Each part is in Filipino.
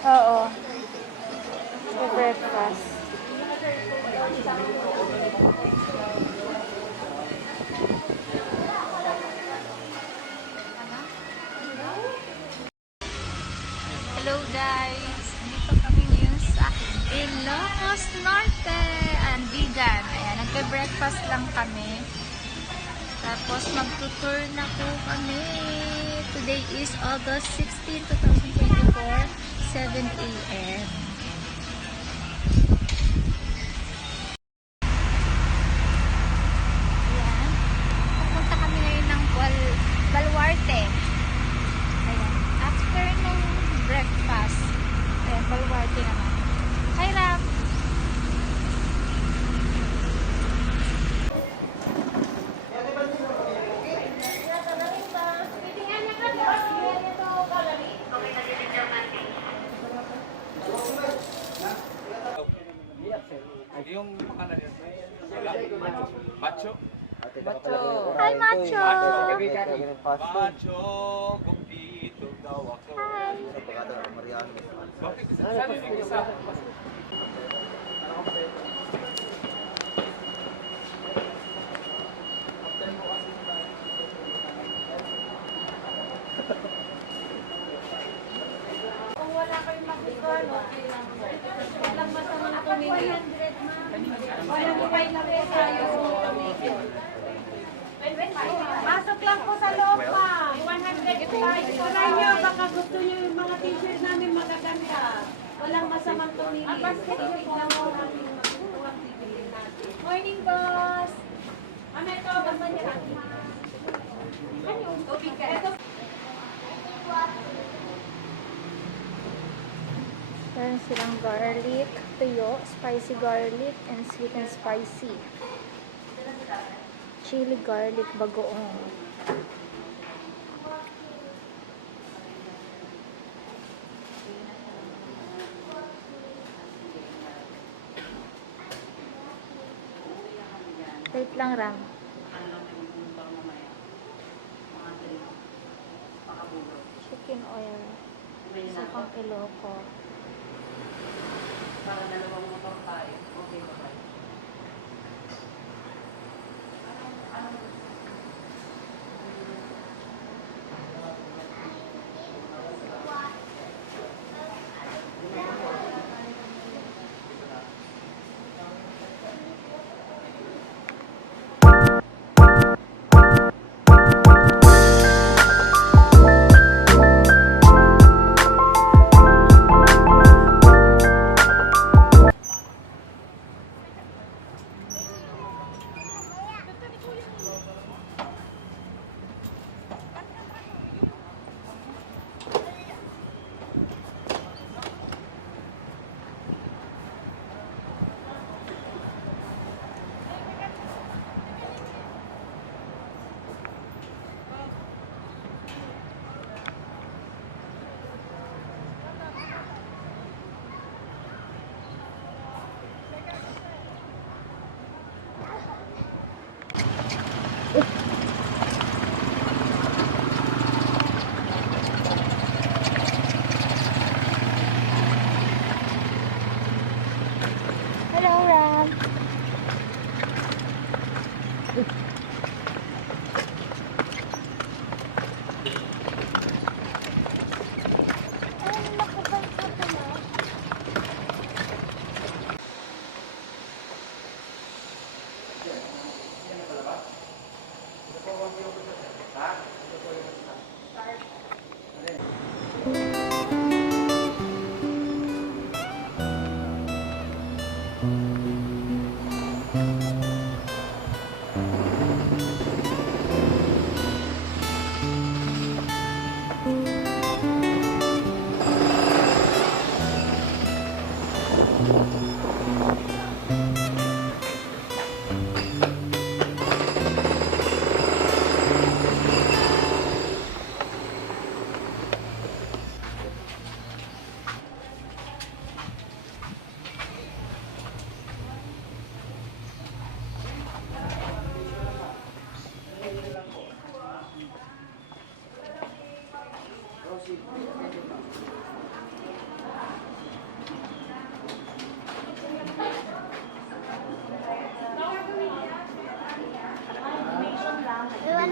Oo. For breakfast. Hello guys! Dito kami ngayon sa Ilocos Norte, Andigan. Ayan, nagpe-breakfast lang kami. Tapos magtutour na po kami. Today is August 16, 2024, 7 a.m. Ayan. Pupunta kami ngayon ng Baluarte. Ayan. After nung breakfast. Ayan, Baluarte naman. Hi, Ram! Yung pangalan niya? Macho? Macho! Hi, Macho! Macho, gumpito daw ako. Hi! Bakit? Saan yung isa? Kung wala kayong makikita, okay lang po. Huwag lang masamang tumingin. Walang ipay na po tayo tumingin. Pasok lang po sa loob pa. 105. Tuloy nyo, baka gusto nyo yung mga t-shirt namin magaganda. Walang masamang tumingin. Tignan mo namin magkukuha bibili natin. Morning, boss! Ito, baman niya natin. Ano yung tubig ka? Ito. Meron silang garlic, tuyo, spicy garlic, and sweet and spicy. Chili garlic bagoong. Wait lang, Ram. Chicken oil. Sukang Iloco. Para dalawang motor tayo. Okay ba tayo?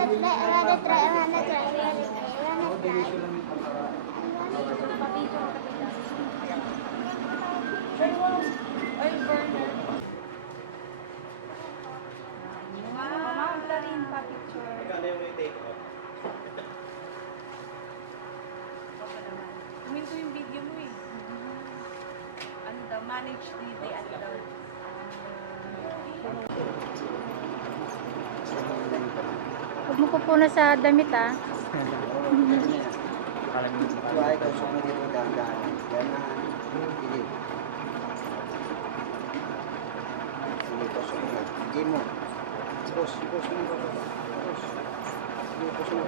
Oil burner. Mama, blur rin pa picture. Kuminto yung video mo eh. Ano daw, manage the ano daw. Huwag mo pupuno sa damit ah. Bahay ko, so mo dito dahan-dahan. Yan na. Sige. Sige, tusok mo. Sige mo. Pus mo. Pus. Sige, pus mo.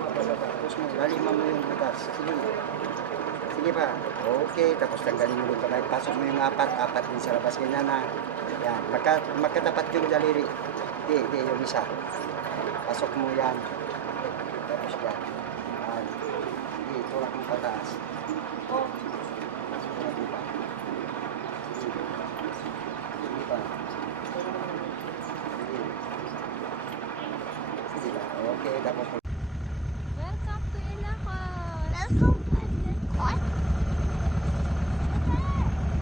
Pus mo. Laliman mo yung butas. Sige. Sige pa. Okay, tapos tanggalin mo yung kamay. Pasok mo yung apat din sa labas. Ganyan na. Yan. Magkatapat yung daliri. Hindi, yung isa. Pasok mo yan. Tapos yan. Yan. Sige, tulak mo pataas. Oh, Sige pa. Sige. Sige pa. Sige. Sige pa. Okay, tapos Welcome to Ilocos.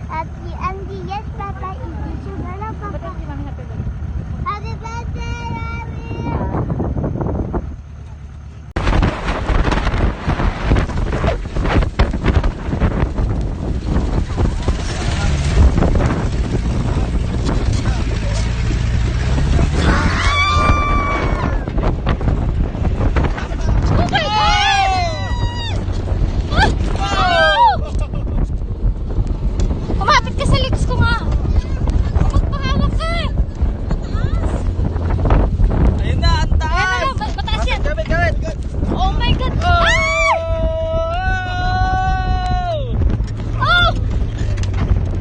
Happy Andy, yes, Papa. Is you gonna Ba't Papa? hindi mami happy birthday? Happy birthday, Mommy. Kumapit ka sa lips ko nga. Magpahawak ka. Ayun na, ang taas! Ayan na, mataas yan. Gamit! Oh my God. Ay! Oh!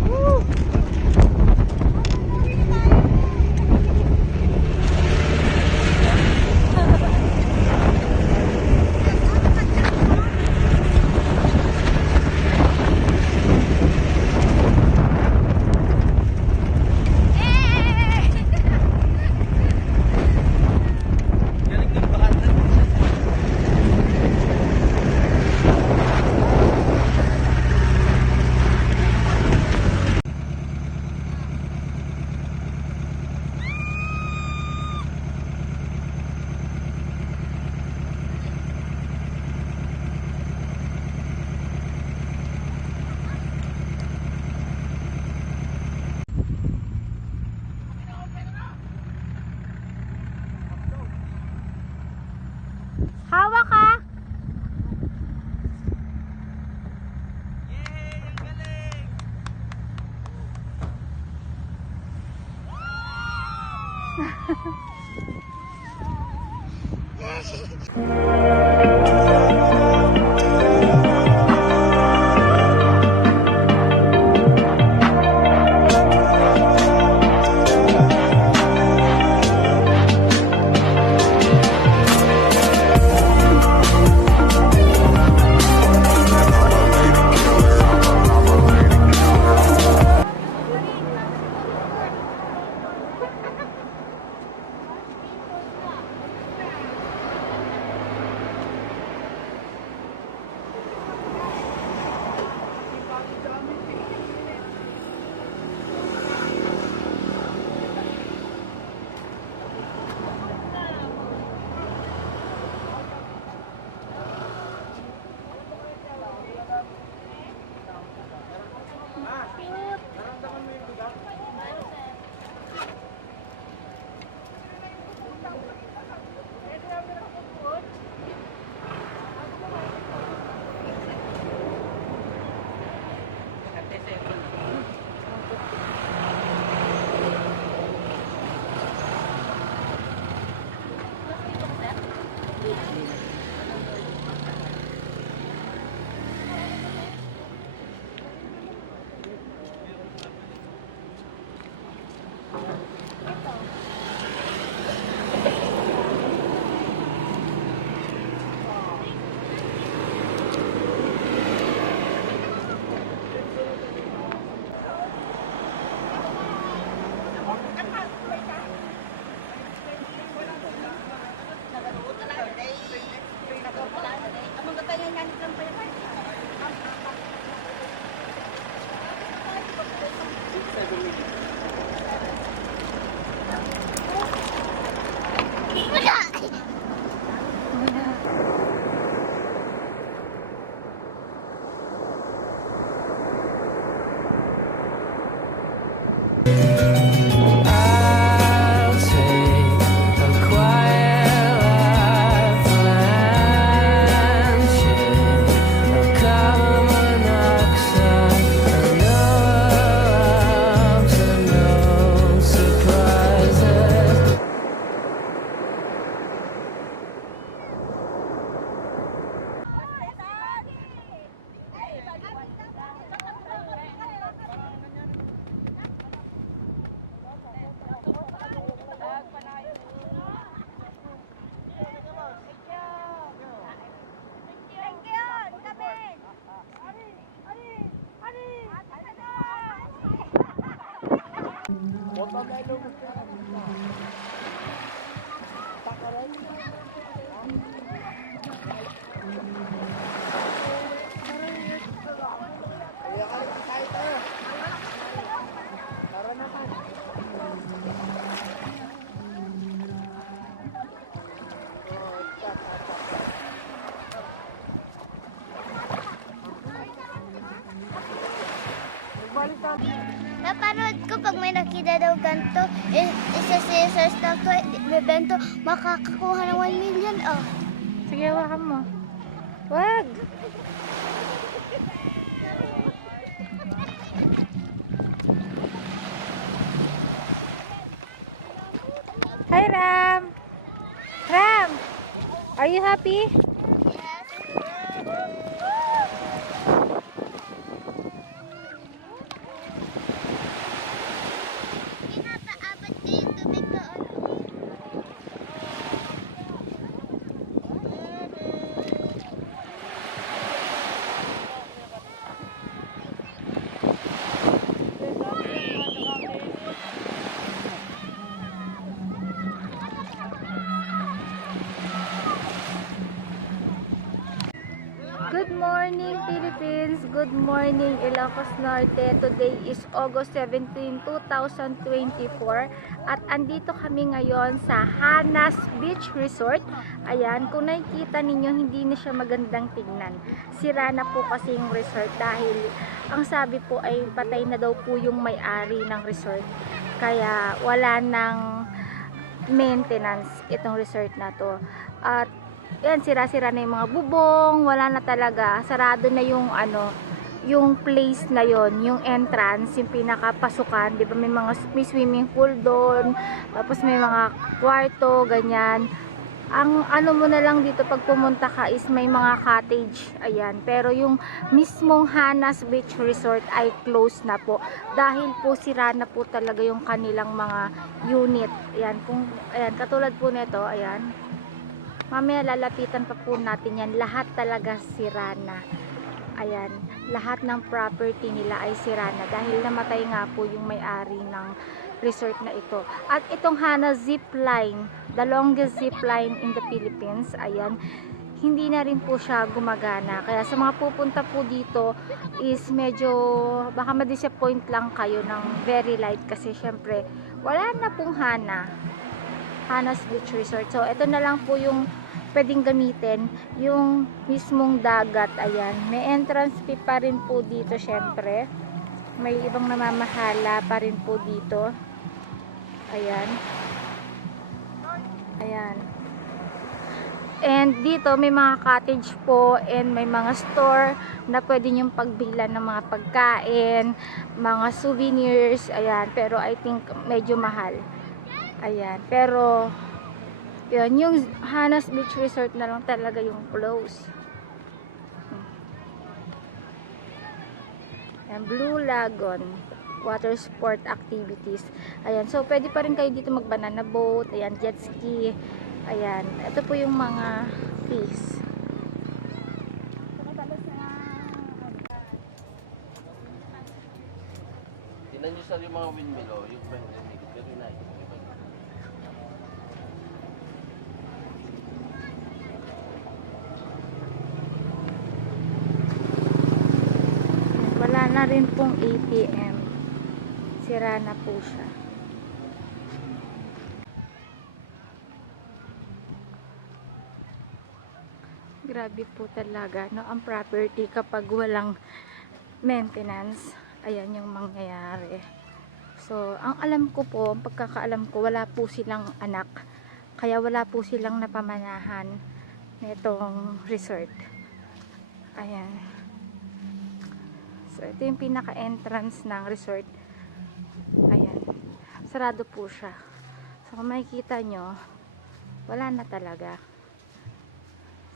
Woo! Galing ng bakatan. Hawak ka. Yay! Ang galing! Napanood ko pag may nakita daw ganito, isa sa statue, bebento, makakakuha ng 1 million. Oh. Sige, hawakan mo. Wag! Hi, Ram! Ram! Are you happy? Pinapaabot ko yung tubig ko. Good morning, Philippines! Good morning, Ilocos Norte! Today is August 17, 2024 at andito kami ngayon sa Hanas Beach Resort. Ayan, kung nakikita ninyo, hindi na siya magandang tingnan. Sira na po kasi yung resort dahil ang sabi po ay patay na daw po yung may-ari ng resort. Kaya wala nang maintenance itong resort na to. At yan, sira-sira na yung mga bubong, wala na talaga, sarado na yung yung place na yon, yung entrance, yung pinakapasukan, 'di ba? May swimming pool doon, tapos may mga kwarto, ganyan. Ang ano mo na lang dito pag pumunta ka is may mga cottage, ayan. Pero yung mismong Hanas Beach Resort ay closed na po dahil po sira na po talaga yung kanilang mga unit. Ayan, ayan, katulad po nito, ayan. Mamaya lalapitan pa po natin yan. Lahat talaga sira na. Ayan. Lahat ng property nila ay sira na. Dahil namatay nga po yung may-ari ng resort na ito. At itong Hana Zipline, the longest zipline in the Philippines, ayan, hindi na rin po siya gumagana. Kaya sa mga pupunta po dito is medyo baka ma-disappoint lang kayo ng very light kasi syempre wala na pong Hanas Beach Resort. So, ito na lang po yung pwedeng gamitin, yung mismong dagat. Ayan. May entrance fee pa rin po dito, syempre. May ibang namamahala pa rin po dito. Ayan. Ayan. And dito, may mga cottage po and may mga store na pwede niyong pagbilan ng mga pagkain, mga souvenirs. Ayan. Pero I think medyo mahal. Ayan, pero yun, yung Hanas Beach Resort na lang talaga yung close. Ayan, Blue Lagoon water sport activities. Ayan, so pwede pa rin kayo dito mag banana boat, ayan, jet ski. Ayan, ito po yung mga fees. Tingnan nyo sa yung mga windmill, oh, yung pandemic. Very nice. Wala na rin pong ATM. Sira na po siya. Grabe po talaga, no, ang property kapag walang maintenance. Ayan yung mangyayari. So, ang alam ko po, ang pagkakaalam ko, wala po silang anak. Kaya wala po silang napamanahan nitong resort. Ayan. So, ito yung pinaka-entrance ng resort. Ayan. Sarado po siya. So, kung makikita nyo, wala na talaga.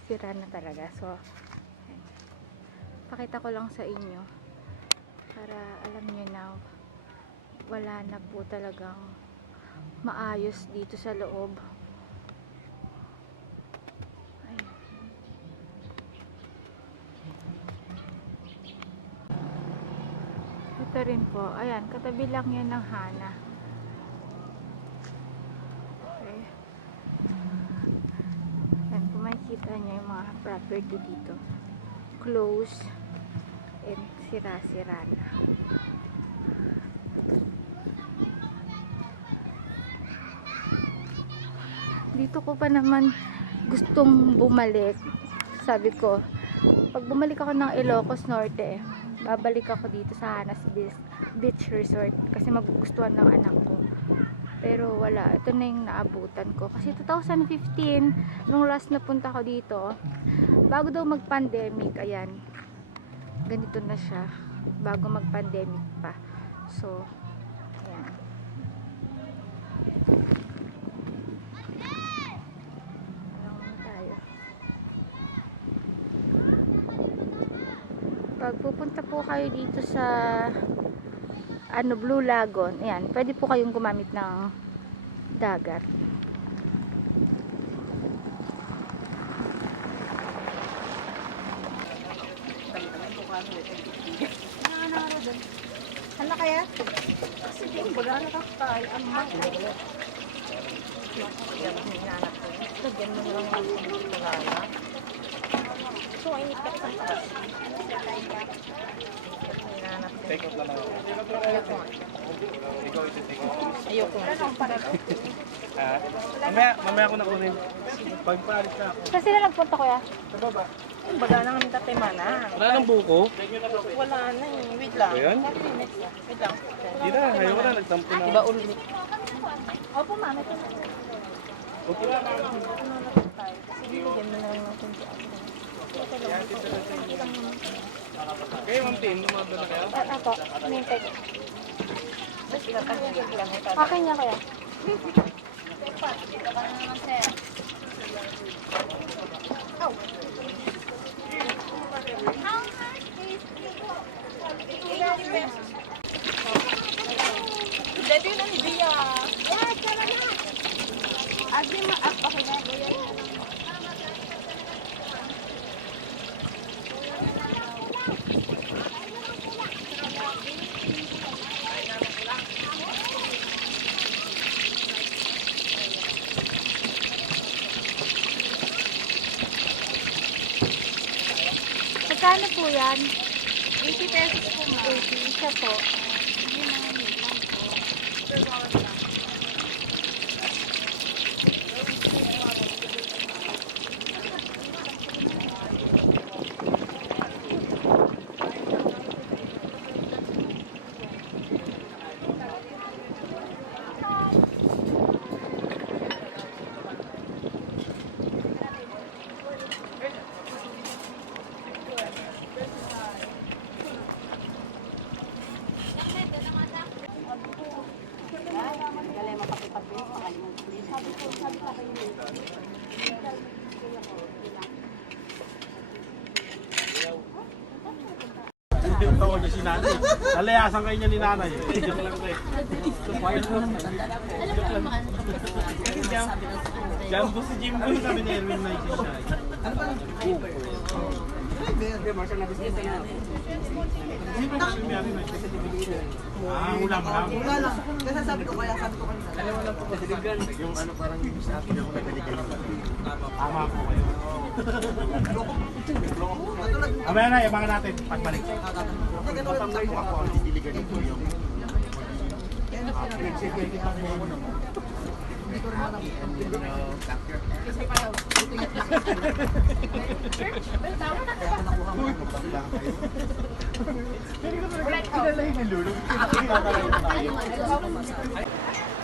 Sira na talaga. So, ayan. Pakita ko lang sa inyo para alam nyo na wala na po talagang maayos dito sa loob. Ayan. Ito rin po. Ayan, katabi lang yan ng Hana. Kita niyo yung mga property dito. Close and sira-sira na. Dito ko pa naman gustong bumalik. Sabi ko, pag bumalik ako ng Ilocos Norte, babalik ako dito sa Hanas Beach Resort kasi magugustuhan ng anak ko. Pero wala, ito na yung naabutan ko. Kasi 2015, nung last na punta ko dito, bago daw mag-pandemic, ayan, ganito na siya. Bago mag-pandemic pa. So, ayan. Ayan tayo. Pag pupunta po kayo dito sa Blue Lagoon, ayan, pwede po kayong gumamit ng dagat. Ano kaya? Sige, wala na ka tayo. Ang mga lagyan mo na lang ang wala. So, ay nita sa taas. Take out na lang. Ayoko nga. Ayoko nga. Ano ang pareho? Mamaya ako na kunin. Pagpalit na ako. Kasi na nagpunta ko ya. Sa baba. Baga na kami tatay mana. Wala nang buko? Wala na eh. Wait lang. Ayan? Wait lang. Hindi na, ayaw ko na. Nagtampo na. Diba ulit? Opo, mama. Okay na. Sige, bigyan mo na lang natin si Ate. Kayo, Ma'am Tim, lumado na kayo? Ako, mintek. Basta tatagigil lang ito. Okay niya kaya. Dito yun ang Bia. Adi ma-up ako na. Magkano po yan? 80 pesos po ma. 80. Siya po. Yung tawag niya si nanay. Nalayasan kayo niya ni nanay. Joke lang tayo. Jumbo si Jimbo yung sabi ni Erwin na siya. Ano ba? Ulam lang. Kasi sabi ko kanina. Yung ano parang yung sa akin ako nagdaligan ng Tama po kayo. Amaya na, yabangan natin. Pagbalik. Ako ang didiligan nito yung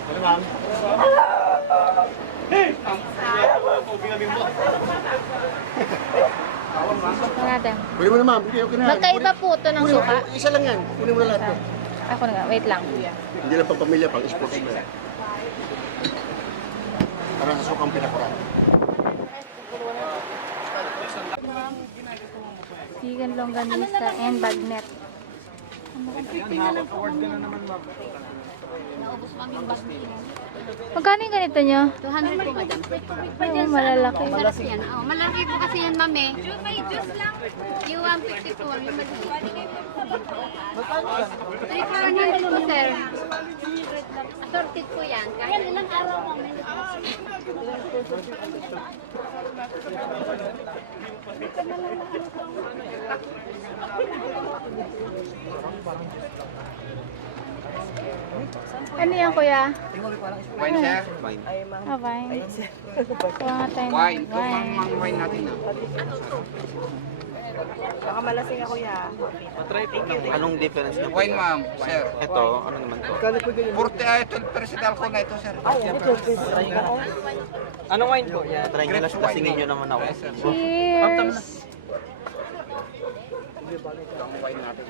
Ano ma'am? Hey! Ito natin. Kunin mo na ma'am, okay na. Magkaiba po ito ng suka. Isa lang yan, kunin mo na lahat yan. Ako na nga, wait lang. Hindi lang pang pamilya, pang sports mo yan. Para sa sukang pinakuran. Vegan longganisa and bagnet. Magkano yung ganito nyo? 200 po, madam. Oh, malalaki. Sarap yan. Oh, malaki po kasi yan, ma'am eh. May juice lang. Yung 150 po, yung maliit. Ay, parang hindi po, sir. Assorted po yan. Kahit ilang araw, ma'am. Ano yan, kuya? Wine, sir? Ah, wine. Kuha nga tayo ng Wine. Ito mang wine natin na. Baka malasing ako ya. Anong difference niyo? Wine, ma'am. Sir. Ito, ano naman to? 12% alcohol na ito, sir. Anong wine po? Yan. Try nyo lang, kasingin nyo naman ako. Cheers! Ang wine natin.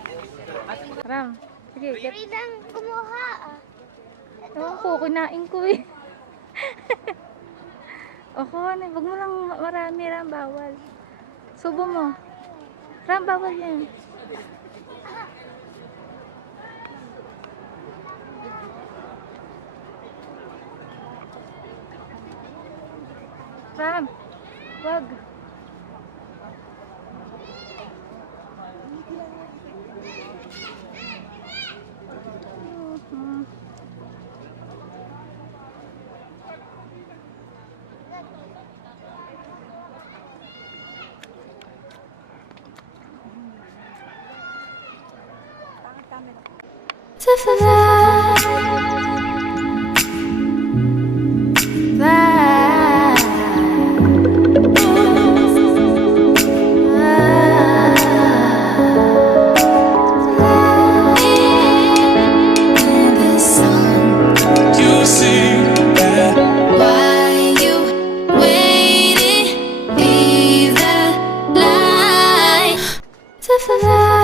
Ram, sige, get. Pwede lang kumuha. Ewan ko, kinain ko eh. Ako, wag mo lang marami, Ram, bawal. Subo mo. Ram, bawal yan. Ram, wag. Mhm. To fly, in the sun. You see that? Why you waiting? Leave the light to fly.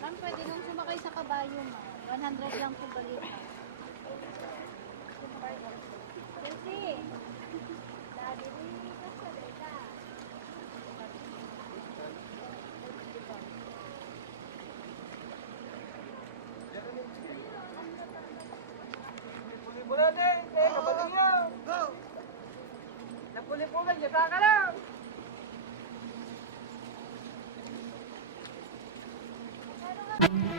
Ma'am, pwede nung sumakay sa kabayo, ma'am. 100 lang po balik. Kasi, lagi rin sa salita. Napuli-pulan, yata ka lang. Ano